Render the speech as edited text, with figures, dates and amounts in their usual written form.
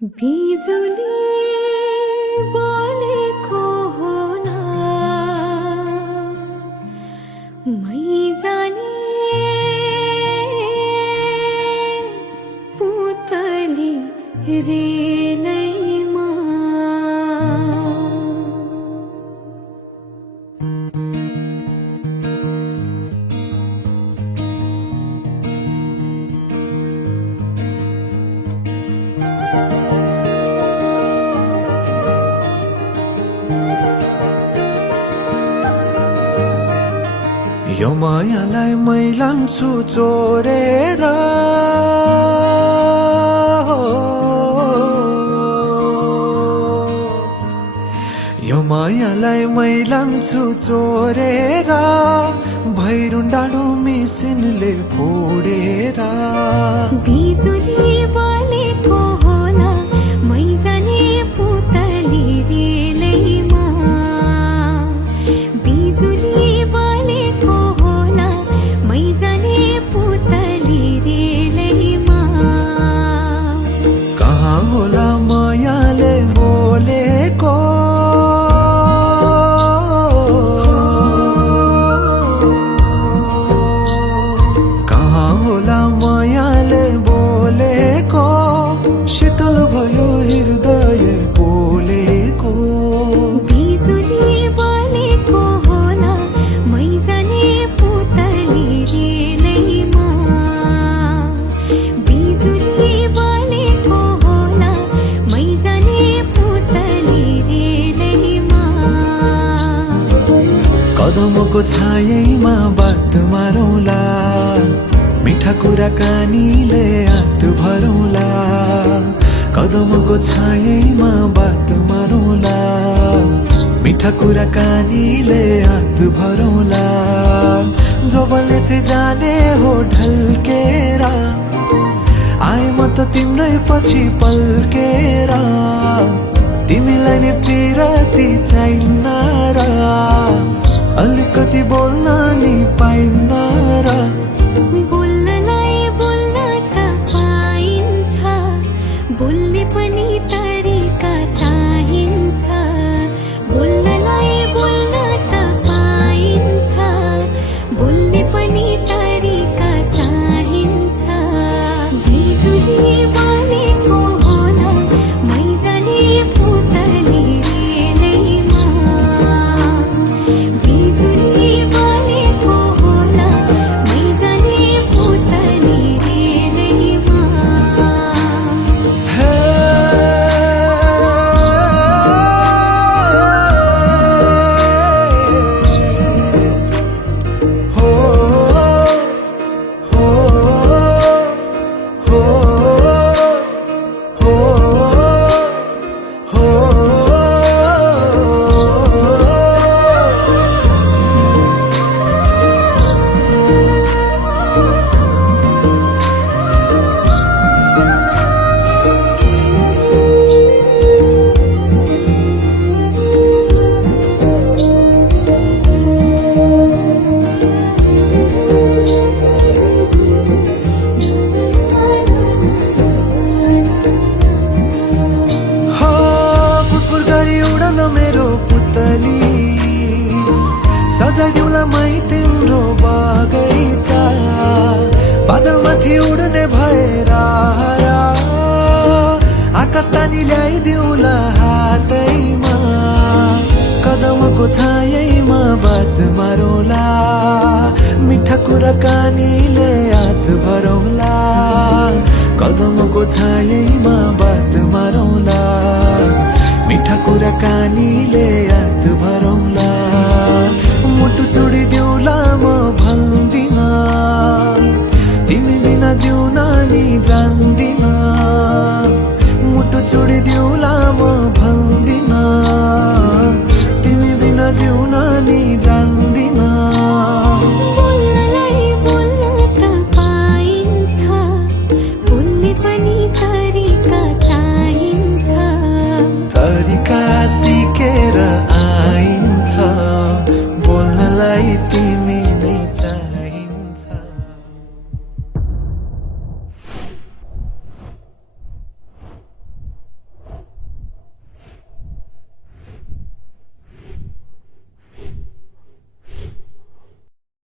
बिजुली बोलेको होला मै जाने पुतली रेलैमा यो मायालाई मै लान्छु चोरेर यो मायालाई मै लान्छु चोरेर भैरुन डाँडो मिसिनले फोडेर बिजुली बोलेको होला मै जाने पुतली रेलैमा बिजुली बोलेको होला मै जाने पुतली रेलैमा कहाँ होला मायाले बोलेको कहाँ होला मायाले बोलेको शीतल भयो हृदय बोलेको बिजुली बोलेको होला मै जाने पुतली रेलैमा बिजुली बोलेको होला मै जाने पुतली रेलैमा कदमको छायैमा बात मारौँला मिठा कुराकानीले हात भरौँला कदमको छायैमा बात मारौँला मिठा कुराकानीले हात भरौँला जोबनले से जाने हो ढल्केर आए म त तिम्रै पछि पल्केर तिमीलाई नि पिरती चाहिन्न र अलिकति बोल्न नि पाइन्न र बोल्नलाई बोल्न त पाइन्छ बोल्ने पनि तरिका चाहिन्छ बोल्नलाई बोल्न त पाइन्छ बोल्ने पनि तरिका चाहिन्छ बिजुली बोलेको होला मै जाने पुतली रेलैमा बिजुली बोलेको होला मै जाने पुतली रेलैमा हे हो हो हो हो फुरफुर गरी उडन मेरो पुतली सजाइदिउँला मै तिम्रो बगैँचा बादलमाथि उड्ने भएर आकाश तानी ल्याइदिउँला हातैमा कदमको छायैमा बात मारौँला मिठा कुराकानीले हात भरौँला कदमको छायैमा बात मारौँला मिठा कुराकानीले हात भरौँला मुटु चुडिदिउँ